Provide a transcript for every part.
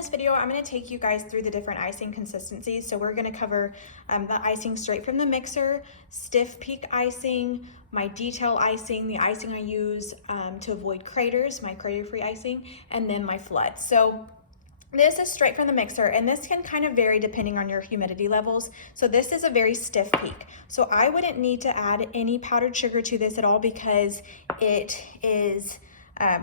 this video, I'm going to take you guys through the different icing consistencies. So we're going to cover the icing straight from the mixer, stiff peak icing, my detail icing, the icing I use to avoid craters, my crater-free icing, and then my flood. So this is straight from the mixer, and this can kind of vary depending on your humidity levels. So this is a very stiff peak. So I wouldn't need to add any powdered sugar to this at all because it is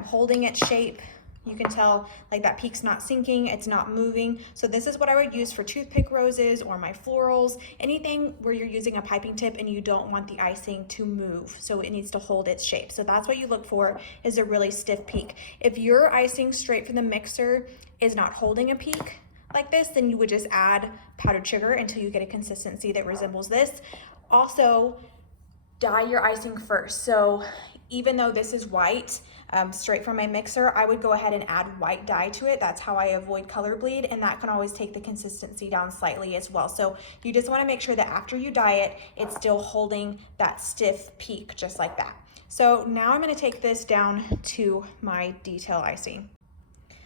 holding its shape. You can tell like that peak's not sinking, it's not moving. So this is what I would use for toothpick roses or my florals, anything where you're using a piping tip and you don't want the icing to move. So it needs to hold its shape. So that's what you look for, is a really stiff peak. If your icing straight from the mixer is not holding a peak like this, then you would just add powdered sugar until you get a consistency that resembles this. Also, dye your icing first. So even though this is white, straight from my mixer, I would go ahead and add white dye to it. That's how I avoid color bleed, and that can always take the consistency down slightly as well. So you just want to make sure that after you dye it, it's still holding that stiff peak just like that. So now I'm going to take this down to my detail icing.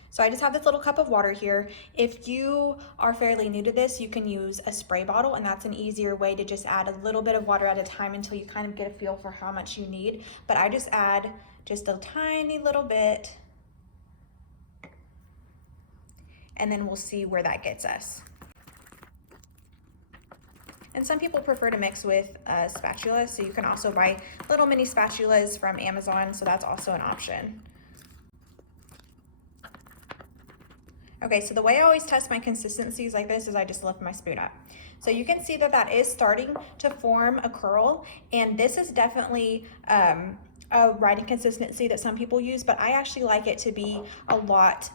So I just have this little cup of water here. If you are fairly new to this, you can use a spray bottle, and that's an easier way to just add a little bit of water at a time until you kind of get a feel for how much you need. But I just add just a tiny little bit, and then we'll see where that gets us. And some people prefer to mix with a spatula, so you can also buy little mini spatulas from Amazon, so that's also an option. Okay, so the way I always test my consistencies like this is I just lift my spoon up. So you can see that that is starting to form a curl, and this is definitely a writing consistency that some people use, but I actually like it to be a lot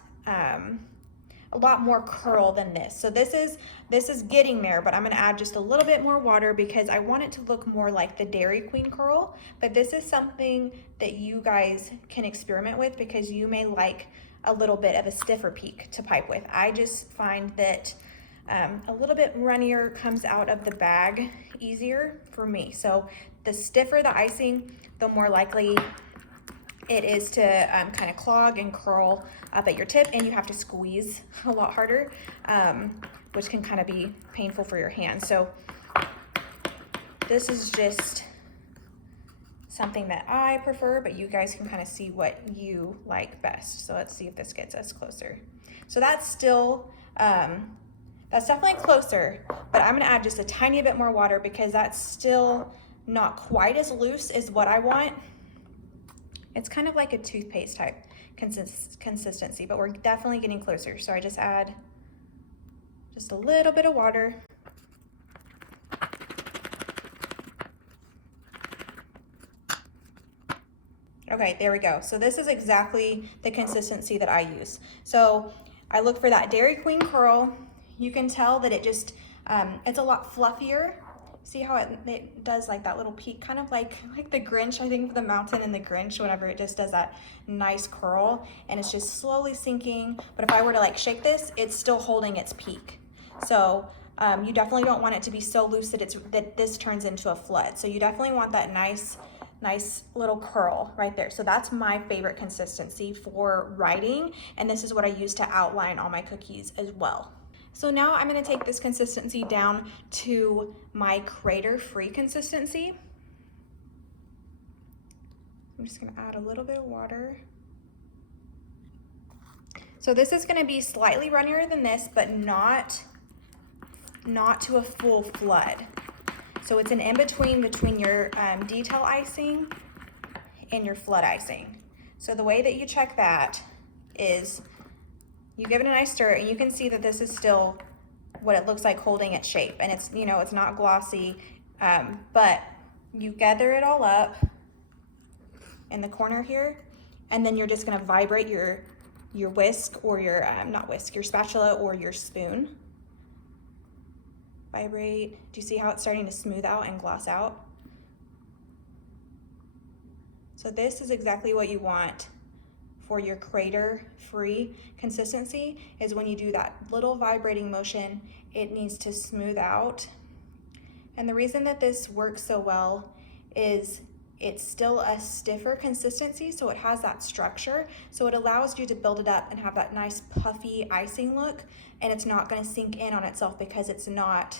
more curl than this. So this is getting there, but I'm gonna add just a little bit more water because I want it to look more like the Dairy Queen curl. But this is something that you guys can experiment with because you may like a little bit of a stiffer peak to pipe with. I just find that a little bit runnier comes out of the bag easier for me. So the stiffer the icing, the more likely it is to kind of clog and curl up at your tip, and you have to squeeze a lot harder, which can kind of be painful for your hands. So this is just something that I prefer, but you guys can kind of see what you like best. So let's see if this gets us closer. So that's still, that's definitely closer, but I'm gonna add just a tiny bit more water because that's still not quite as loose as what I want. It's kind of like a toothpaste type consistency, but we're definitely getting closer. So I just add just a little bit of water. Okay, there we go. So this is exactly the consistency that I use. So I look for that Dairy Queen curl. You can tell that it just, it's a lot fluffier. See how it does like that little peak, kind of like the Grinch, I think, the mountain in the Grinch, whenever it just does that nice curl, and it's just slowly sinking. But if I were to like shake this, it's still holding its peak. So you definitely don't want it to be so loose that this turns into a flood. So you definitely want that nice little curl right there. So that's my favorite consistency for writing, and this is what I use to outline all my cookies as well. So now I'm going to take this consistency down to my crater-free consistency. I'm just going to add a little bit of water. So this is going to be slightly runnier than this, but not to a full flood. So it's an in-between between your detail icing and your flood icing. So the way that you check that is you give it a nice stir, and you can see that this is still what it looks like holding its shape. And it's, you know, it's not glossy, but you gather it all up in the corner here, and then you're just gonna vibrate your whisk or your, not whisk, your spatula or your spoon. Vibrate. Do you see how it's starting to smooth out and gloss out? So this is exactly what you want for your crater-free consistency, is when you do that little vibrating motion, it needs to smooth out. And the reason that this works so well is it's still a stiffer consistency, so it has that structure. So it allows you to build it up and have that nice puffy icing look, and it's not gonna sink in on itself because it's not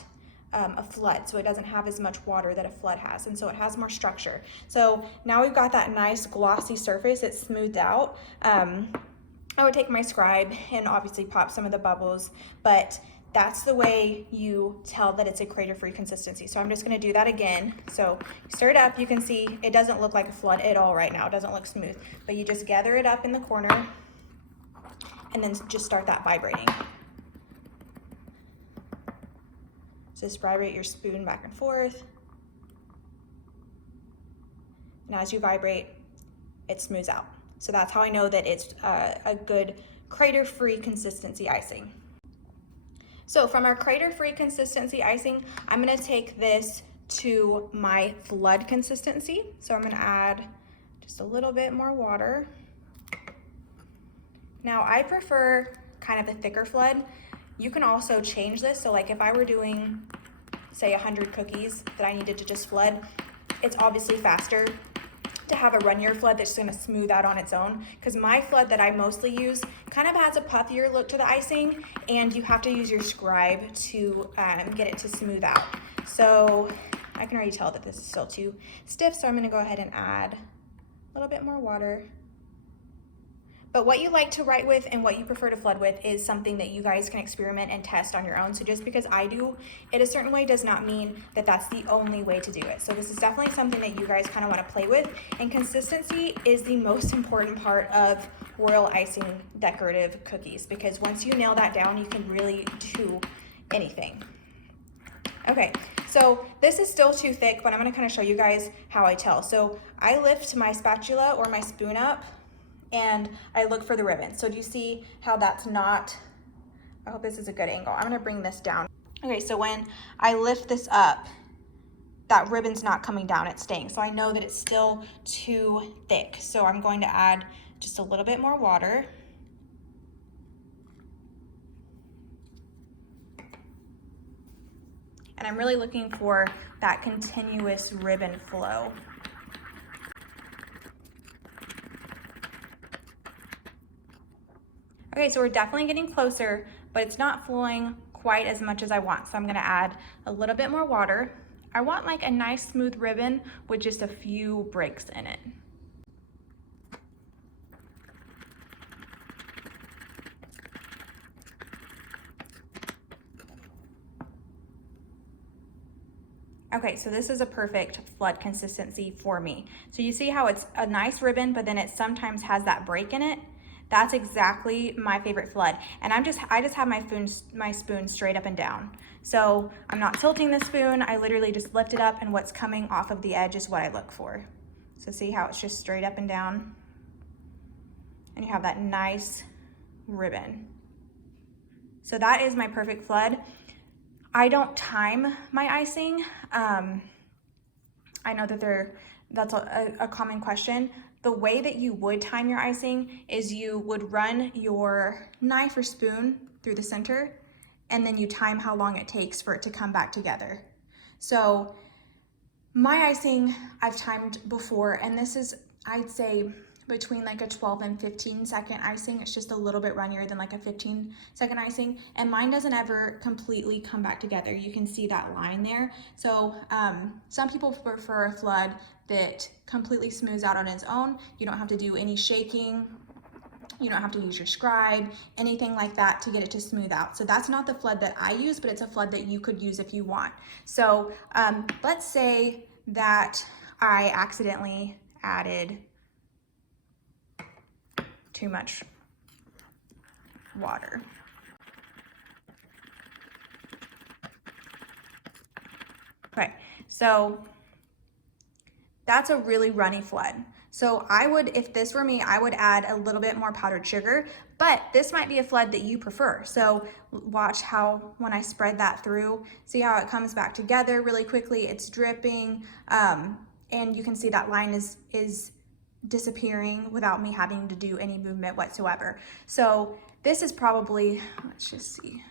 a flood, so it doesn't have as much water that a flood has, and so it has more structure. So now we've got that nice glossy surface, it's smoothed out. I would take my scribe and obviously pop some of the bubbles, but that's the way you tell that it's a crater-free consistency. So I'm just gonna do that again. So you stir it up, you can see it doesn't look like a flood at all right now. It doesn't look smooth, but you just gather it up in the corner and then just start that vibrating. So just vibrate your spoon back and forth. And as you vibrate, it smooths out. So that's how I know that it's a good crater-free consistency icing. So from our crater-free consistency icing, I'm gonna take this to my flood consistency. So I'm gonna add just a little bit more water. Now I prefer kind of a thicker flood. You can also change this. So like if I were doing, say 100 cookies that I needed to just flood, it's obviously faster to have a runnier flood that's gonna smooth out on its own, because my flood that I mostly use kind of has a puffier look to the icing, and you have to use your scribe to get it to smooth out. So I can already tell that this is still too stiff, so I'm gonna go ahead and add a little bit more water. But what you like to write with and what you prefer to flood with is something that you guys can experiment and test on your own. So just because I do it a certain way does not mean that that's the only way to do it. So this is definitely something that you guys kind of want to play with. And consistency is the most important part of royal icing decorative cookies, because once you nail that down, you can really do anything. Okay, so this is still too thick, but I'm going to kind of show you guys how I tell. So I lift my spatula or my spoon up, and I look for the ribbon. So do you see how that's not, I hope this is a good angle. I'm gonna bring this down. Okay, so when I lift this up, that ribbon's not coming down, it's staying. So I know that it's still too thick. So I'm going to add just a little bit more water. And I'm really looking for that continuous ribbon flow. Okay, so we're definitely getting closer, but it's not flowing quite as much as I want. So I'm gonna add a little bit more water. I want like a nice smooth ribbon with just a few breaks in it. Okay, so this is a perfect flood consistency for me. So you see how it's a nice ribbon, but then it sometimes has that break in it? That's exactly my favorite flood. And I just have my spoon straight up and down. So I'm not tilting the spoon, I literally just lift it up, and what's coming off of the edge is what I look for. So see how it's just straight up and down? And you have that nice ribbon. So that is my perfect flood. I don't time my icing. I know that that's a common question. The way that you would time your icing is you would run your knife or spoon through the center, and then you time how long it takes for it to come back together. So my icing I've timed before, and this is, I'd say, between like a 12 and 15 second icing. It's just a little bit runnier than like a 15-second icing, and mine doesn't ever completely come back together. You can see that line there. So some people prefer a flood that completely smooths out on its own. You don't have to do any shaking. You don't have to use your scribe, anything like that to get it to smooth out. So that's not the flood that I use, but it's a flood that you could use if you want. So let's say that I accidentally added too much water. Okay, so that's a really runny flood. So I would, if this were me, I would add a little bit more powdered sugar, but this might be a flood that you prefer. So watch how, when I spread that through, see how it comes back together really quickly, it's dripping, and you can see that line is disappearing without me having to do any movement whatsoever. So this is probably, let's just see,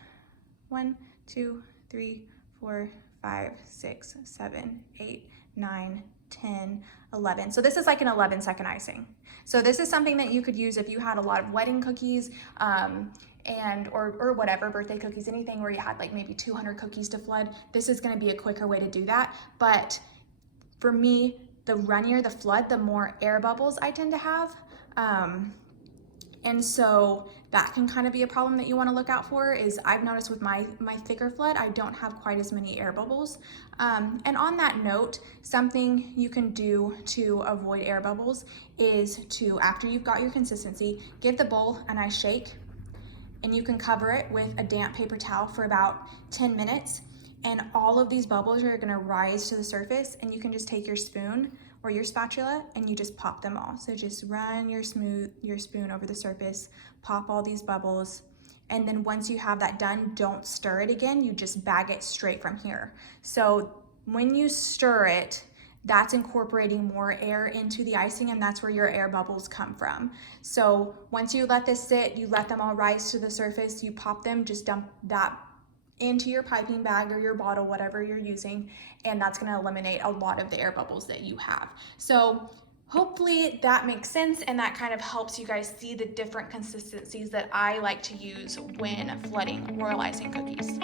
1, 2, 3, 4, 5, 6, 7, 8, 9, 10, 11. So this is like an 11-second icing. So this is something that you could use if you had a lot of wedding cookies, or whatever, birthday cookies, anything where you had like maybe 200 cookies to flood. This is gonna be a quicker way to do that. But for me, the runnier the flood, the more air bubbles I tend to have. And so that can kind of be a problem that you want to look out for. Is I've noticed with my thicker flood, I don't have quite as many air bubbles. And on that note, something you can do to avoid air bubbles is to, after you've got your consistency, give the bowl a nice shake, and you can cover it with a damp paper towel for about 10 minutes. And all of these bubbles are gonna rise to the surface, and you can just take your spoon or your spatula and you just pop them all. So just run your spoon over the surface, pop all these bubbles, and then once you have that done, don't stir it again, you just bag it straight from here. So when you stir it, that's incorporating more air into the icing, and that's where your air bubbles come from. So once you let this sit, you let them all rise to the surface, you pop them, just dump that into your piping bag or your bottle, whatever you're using, and that's going to eliminate a lot of the air bubbles that you have. So hopefully that makes sense, and that kind of helps you guys see the different consistencies that I like to use when flooding royal icing cookies.